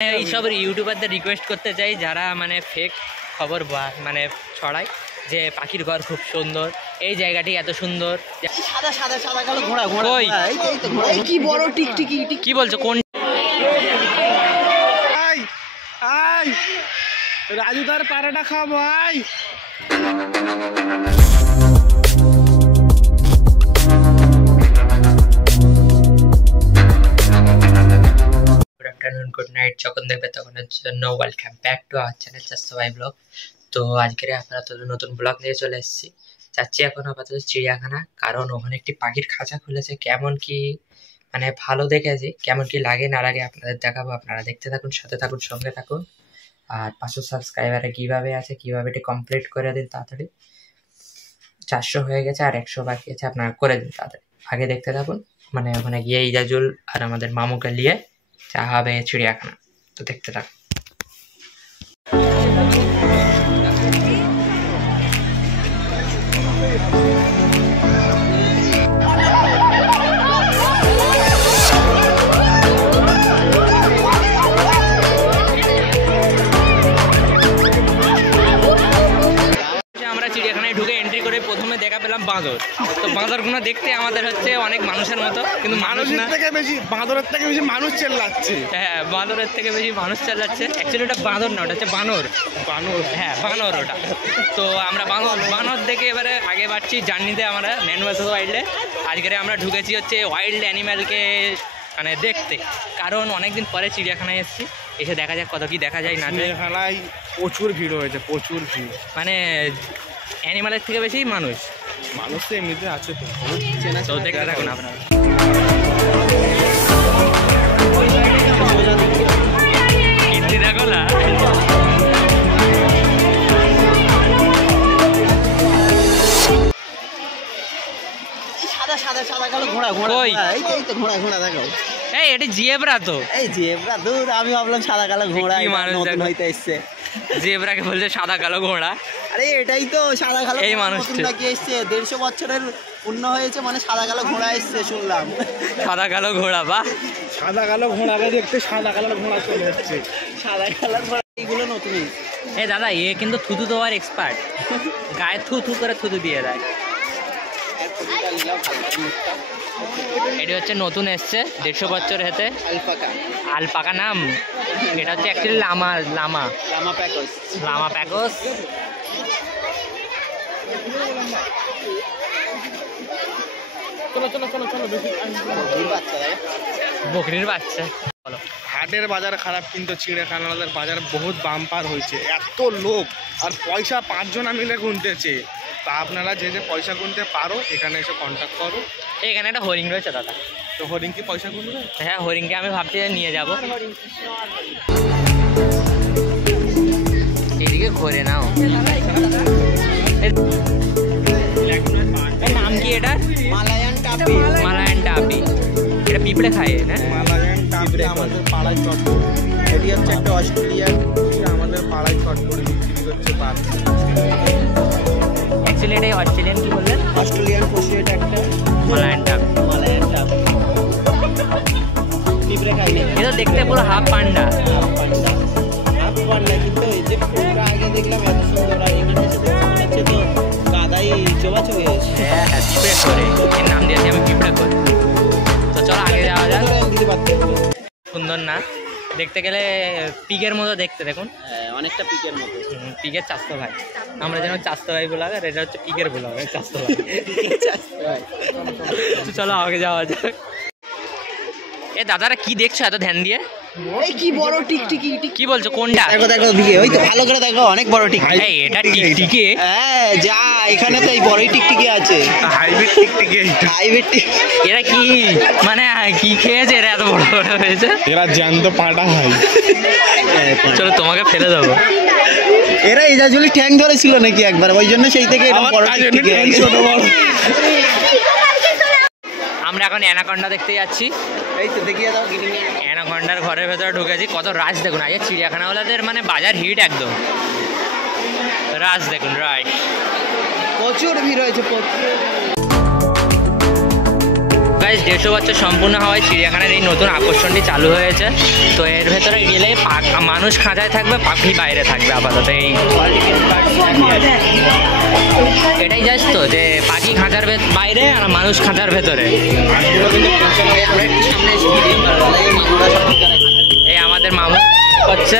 এইসব ইউটিউবারদের রিকোয়েস্ট করতে চাই যারা মানে ফেক খবর মানে ছড়ায় যে পাখির ঘর খুব সুন্দর, এই জায়গাটি এত সুন্দর। সাদা সাদা সাদা কালো ঘোড়া ঘোড়া কি বড় টিকটিকি কি বলছো? কোন রাজুদার পাড়াটা খা ভাই। গুড নাইট, যখন দেখবে তখনের জন্য welcome back to our channel just survive blog. তো আজকের আপাতত নতুন ব্লগ নিয়ে চলে এসেছি। যাচ্ছি এখন আপাতত চিড়িয়াখানা, কারণ ওখানে একটি পাখির খাঁচা খুলেছে। কেমন কি মানে ভালো দেখেছি, কেমন কি লাগে না লাগে আপনাদের দেখাবো। আপনারা দেখতে থাকুন, সাথে থাকুন, সঙ্গে থাকুন। আর 500 সাবস্ক্রাইবারে কীভাবে আছে, কীভাবে এটি কমপ্লিট করে দিন তাড়াতাড়ি। 400 হয়ে গেছে, আর 100 বাকি আছে, আপনারা করে দিন তাড়াতাড়ি। আগে দেখতে থাকুন, মানে ওখানে গিয়ে ইজাজুল আর আমাদের মামুকে নিয়ে যা হবে চিড়িয়াখানা। তো দেখতে থাক। আমরা চিড়িয়াখানায় ঢুকে এন্ট্রি করে প্রথমে দেখা পেলাম বাঁদর। তো বাঁদরগুলো দেখতে আমাদের হচ্ছে অনেক মানুষের মতো, কিন্তু মানুষের থেকে বেশি বাঁদরের থেকে বেশি মানুষ চেল্লাচ্ছে। হ্যাঁ, বাঁদরের থেকে বেশি মানুষ চেল্লাচ্ছে। অ্যাকচুয়ালি ওটা বাঁদর না, ওটা হচ্ছে বানর। বানর, হ্যাঁ বানর ওটা। তো আমরা বানর দেখে এবারে আগে বাড়ছি জার্নিতে। আমরা ম্যান ভার্সেস ওয়াইল্ডে আজকে আমরা ঢুকেছি হচ্ছে ওয়াইল্ড অ্যানিম্যালকে মানে দেখতে, কারণ অনেকদিন পরে চিড়িয়াখানায় এসেছি। এসে দেখা যাক কত কি দেখা যায়। না চিড়িয়াখানায় প্রচুর ভিড় হয়েছে, প্রচুর ভিড়। মানে অ্যানিমালের থেকে বেশি মানুষ তো এমনিতে আছে। তো দেখতে থাকুন আপনারা। দেখো না, সাদা সাদা সাদা কালো ঘোড়া ঘোড়া এই তো ঘোড়া ঘোড়া দেখো। এই এটা জিয়েব্রা। তো এই জিয়েব্রা দূর, আমি ভাবলাম সাদা কালো ঘোড়া নতুন হইতে এসছে। জিয়েব্রাকে বলছে সাদা কালো ঘোড়া। আরে এটাই তো সাদা কালো। এই মানুষটা কি এসছে, 150 বছরের পূর্ণ হয়েছে, মানে সাদা কালো ঘোড়া এসছে শুনলাম। সাদা কালো ঘোড়া, বাহ। সাদা কালো ঘোড়াকে দেখতে সাদা কালো ঘোড়া চলে যাচ্ছে। সাদা কালো ঘোড়া এইগুলো নতুনই। এই দাদা, এ কিন্তু থুতু দেওয়ার এক্সপার্ট। গায়ে থু থু করে থুতু দিয়ে দেয়। এটি হচ্ছে নতুন এসছে, 150 বছর হেতে। আলপাকা নাম। এটা হচ্ছে অ্যাকচুয়ালি লামা প্যাকস। বকরির বাচ্চা। হাটের বাজার খারাপ, কিন্তু চিড়িয়াখানার বাজার বহুত বাম্পার হয়েছে। এত লোক আর পয়সা 5 জনা মিলে গুনতেছে। তা আপনারা যে যে পয়সা গুনতে পারো এখানে এসে কন্ট্যাক্ট করো। এখানে একটা হরিণ রয়েছে দাদা। তো হরিণ কি পয়সা গুনবে? হ্যাঁ, হরিণকে আমি ভাবছি নিয়ে যাব। এদিকে ঘুরে নাও। নাম কি এটা? মালায়ান টাপি। এটা পিঁপড়ে খায় না? মালায়ান টাপি আমাদের পাড়ায় চট করে। এটি হচ্ছে একটা অস্ট্রেলিয়ান, আমাদের পাড়ায় চট করে বিক্রি করছে পার। অ্যাকচুয়ালি এটা অস্ট্রেলিয়ান কি বললেন? অস্ট্রেলিয়ান পশু এটা একটা। মালায়ান টাপি। পিঁপড়ে খায় না। এটা দেখতে পুরো হাফ পান্ডা। কিন্তু এই যে পুরো আগে দেখলাম এত সুন্দর, আর এখানে এসে দেখতে মনে হচ্ছে তো গাদাই চোবাচোবি হয়েছে। হ্যাঁ, পিঁপড়ে করে এর নাম দিয়েছি আমি, পিঁপড়ে করে। তো চলো আগে যাওয়া যাক। সুন্দর না দেখতে গেলে, পিগের মতো দেখতে। দেখুন অনেকটা পিগের মতো। পিগের চাস্তো ভাই। আমরা যেন চাস্তো ভাই বলা, আর এটা হচ্ছে পিগের বলা হয় চাস্তো ভাই। চলো আগে যাওয়া যাক। এ দাদারা কি দেখছো এত ধ্যান দিয়ে? ওই কি বড় টিকটিকি। কি বলছো? কোনটা? দেখো দিকে, ওই তো ভালো করে দেখো, অনেক বড় টিকটিকি। এই এটা টিকটিকি? হ্যাঁ যা, এখানে তো এই বড়ই টিকটিকি আছে। হাইব্রিড টিকটিকি। এরা কি মানে কি খেয়েছে এরা এত বড় বড় হয়েছে? এরা জ্যান্ত পাটা হয়। চলো তোমাকে ফেলে দেবো। এরা ইজাজুলি ঠ্যাং ধরেছিল নাকি একবার, ওই জন্য সেই থেকে বড় টিকটিকি। আমরা এখন অ্যানাকন্ডা দেখতে যাচ্ছি। এই তো দেখিয়ে দাও। অ্যানাকন্ডার ঘরের ভেতরে ঢুকেছি। কত রাশ দেখুন। আজকে চিড়িয়াখানাওয়ালাদের মানে বাজার হিট একদম। রাশ দেখুন, প্রচুর ভিড় হয়েছে। গাইস 150 বছর সম্পূর্ণ হওয়ায় চিড়িয়াখানার এই নতুন আকর্ষণটি চালু হয়েছে। তো এর ভেতরে গেলে মানুষ খাঁচায় থাকবে, পাখি বাইরে থাকবে আপাতত। এই এটাই জানিস তো যে পাখি খাঁচার বাইরে আর মানুষ খাঁচার ভেতরে। এই আমাদের মামু হচ্ছে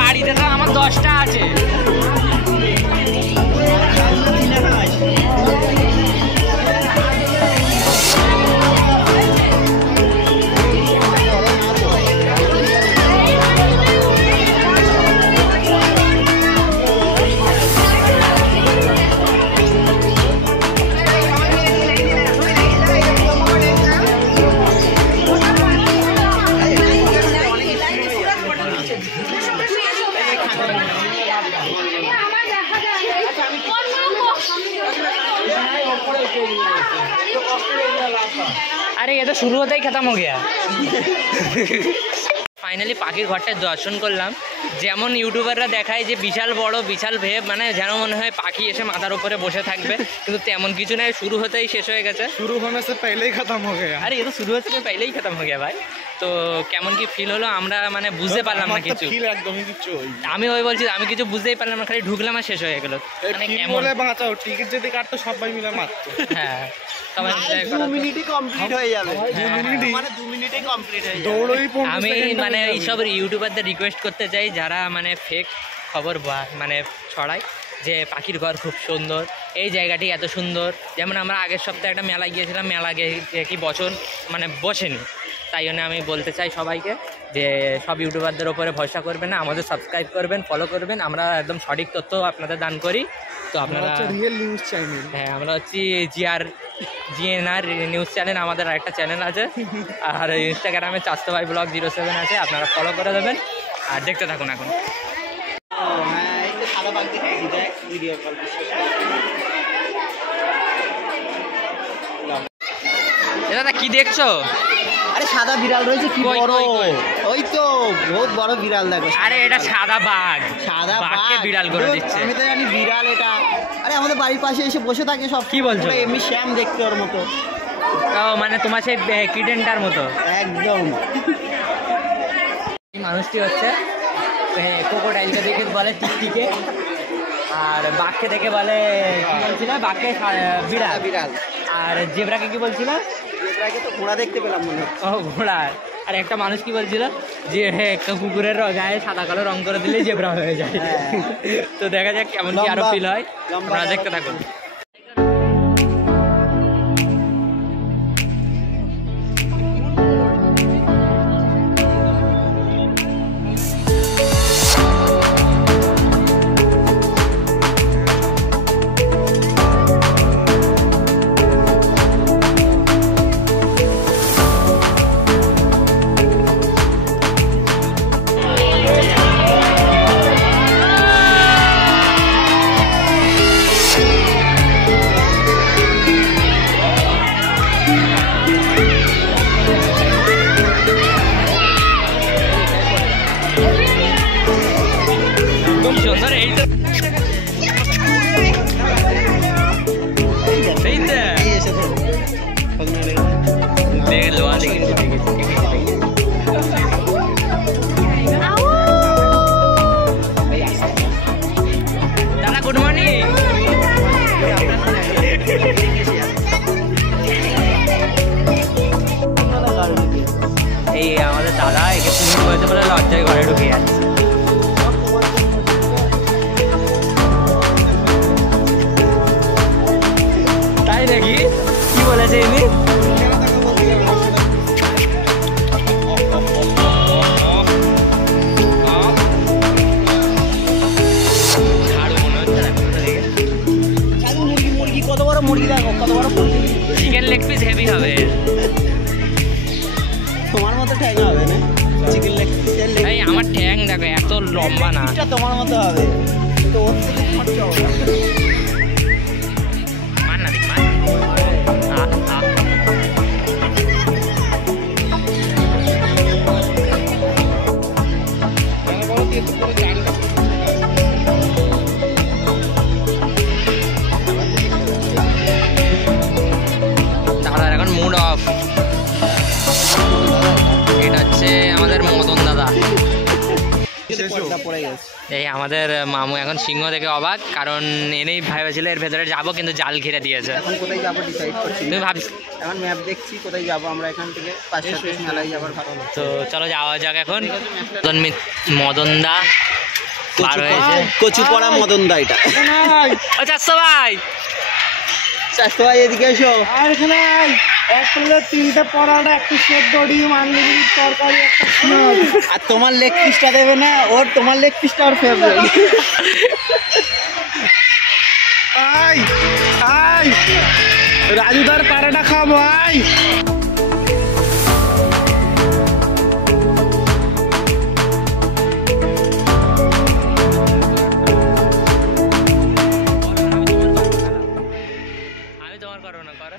বাড়িতে তো আমার 10টা আছে। अरे ये तो शुरू होता ही खत्म हो गया। ফাইনালি পাখির ঘরটায় দর্শন করলাম। যেমন ইউটিউবাররা দেখায় যে বিশাল বড় বিশাল ভেব, মানে যেন মনে হয় পাখি এসে মাথার উপরে বসে থাকবে, কিন্তু তেমন কিছু নয়, শুরু হতেই শেষ হয়ে গেছে। শুরু होने से पहले ही खत्म हो गया। আরে ये तो शुरू होते पहले ही खत्म हो गया भाई। তো কেমন কি ফিল হলো আমরা মানে বুঝতে পারলাম না কিছু। ফিল একদমই কিছু ওই আমি ওই বলছি আমি কিছু বুঝতেই পারলাম না, খালি ঢুকলাম আর শেষ হয়ে গেল। মানে কেমন বলে বাঁচাও, টিকিট যদি কাটতো সবাই মিলে মারতো। হ্যাঁ সবাই 2 মিনিটে কমপ্লিট হয়ে যাবে। 2 মিনিটে মানে 2 মিনিটে কমপ্লিট হয়ে যাবে। দৌড়ই 15 আমি সেকেন্ড মানে এইসব ইউটিউবারদের রিকোয়েস্ট করতে চাই যারা মানে ফেক খবর মানে ছড়ায় যে পাখির ঘর খুব সুন্দর, এই জায়গাটি এত সুন্দর। যেমন আমরা আগের সপ্তাহে একটা মেলায় গিয়েছিলাম, মেলা কি বছর মানে বসেনি, তাই জন্য আমি বলতে চাই সবাইকে যে সব ইউটিউবারদের ওপরে ভরসা করবেন না, আমাদের সাবস্ক্রাইব করবেন, ফলো করবেন, আমরা একদম সঠিক তথ্য আপনাদের দান করি। তো আপনারা রিয়েল নিউজ চ্যানেল। হ্যাঁ আমরা হচ্ছি জিএনআর নিউজ চ্যানেল, আমাদের আরেকটা চ্যানেল আছে, আর ইনস্টাগ্রামে চাস্তো ভাই ব্লগ 07 আছে, আপনারা ফলো করে দেবেন আর দেখতে থাকুন। এখন হ্যাঁ এই তো সাদা বাঘ দেখতেছি, দেখ ভিডিও কল দাদা কি দেখছো? আরে সাদা বিড়াল রয়েছে, কি কই, বড়! কই, কই? ওই তো বহুত বড় বিড়াল দেখো। আরে এটা সাদা বাঘ, সাদা বাঘকে বাঘ বিড়াল করে দিচ্ছে। আমি তো জানি বিড়াল এটা। আরে আমাদের বাড়ির পাশে এসে বসে থাকে সব। কি বলছো? ওটা এমনি শ্যাম দেখতে ওর মতো। ও মানে তোমার সেই কিডেনটার মতো একদম। এই মানুষটি হচ্ছে ক্রোকোডাইলকে দেখে বলে টিকটিকে, আর বাঘকে দেখে বলে কি বলছিল, বাঘকে বিড়াল, বিড়াল। আর জেব্রাকে কি বলছিল? জেব্রাকে তো ঘোড়া দেখতে পেলাম মনে হচ্ছে। ও ঘোড়া। আর একটা মানুষ কি বলছিল যে একটা কুকুরের গায়ে সাদা কালো রং করে দিলে জেব্রা হয়ে যায়। তো দেখা যাক কেমন কি আরো ফিল হয়, আপনারা দেখতে থাকুন। দাদা গুড মর্নিং। এই আমাদের দাদা একে তুমি বলতে বলে লজ্জায় ঘরে ঢুকে যাচ্ছে। তাই নাকি? কি বলেছে ইনি? কত বড় মুরগি দেখো, কত বড় মুরগি। চিকেন লেগ পিস হেভি হবে। তোমার মতো ঠ্যাং হবে না চিকেন লেগ পিস। এই আমার ঠ্যাং দেখো এত লম্বা না, তোমার মতো হবে। তো ওর থেকে খরচা হবে। মান না দেখ মান তাহলে এখন মুড অফ। এটা হচ্ছে আমাদের মদন দাদা। এই আমাদের মামু এখন সিংহ থেকে অবাক, কারণ এনেই ভেবেছিল এর ভেতরে যাবো কিন্তু জাল ঘিরে দিয়েছে। এখন কোথায় যাবো ডিসাইড করছি। তুমি ভাবছ এখন ম্যাপ দেখছি কোথায় যাবো আমরা এখান থেকে 5-7 মেলায় যাবার ভালো। তো চলো যাওয়া যাক এখন। মদন দা পার হয়েছে। কচুপাড়া মদন দা এটা। ও চারশো ভাই, চারশো ভাই এদিকে এসো। আর এখানে এক প্লেট 3টে পরোটা, একটা সেদ্ধ ডিম, আনলিমিটেড তরকারি, একটা স্ন্যাক। আর তোমার লেগ পিসটা দেবে না? ওর তোমার লেগ পিসটা ওর ফেভারিট। আই আই রাজুদার পরোটা খাবো আই। আমি তোমার করো না, করো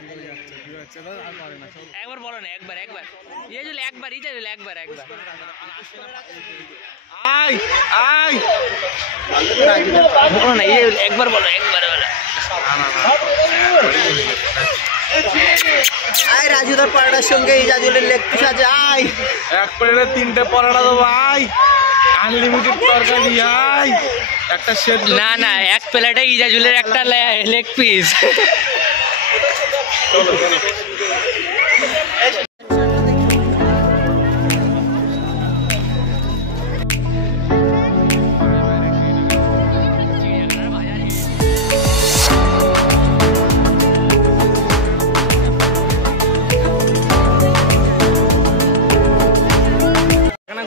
একবার বলো না, একবার একবার ইজাজুল একবার, ইজাজুল একবার একবার। আই আই বলো না ইজাজুল একবার বলো, একবার বলো। আয় রাজুদার পরোটার সঙ্গে ইজাজুলের লেগ পিস আছে। আয় এক প্লেটে 3টে পরোটা দেবো আই, আনলিমিটেড তরকারি আই, একটা সেদ্ধ। না না, এক প্লেটে ইজাজুলের একটা লেগ পিস।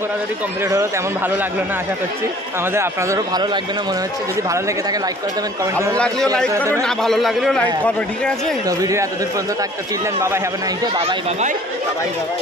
ঘোরাঘুরি কমপ্লিট হলো, তেমন ভালো লাগলো না আশা করছি। আমাদের আপনাদেরও ভালো লাগবে না মনে হচ্ছে। যদি ভালো লেগে থাকে লাইক করে দেবেন, কমেন্ট ভালো লাগলেও লাইক করবে, না ভালো লাগলেও লাইক করবে, ঠিক আছে? তো ভিডিও এতদূর পর্যন্ত থাকতো। চিনলেন বাবাই, হ্যাভ এ নাইস ডে, বাবাই বাবাই বাবাই বাবাই।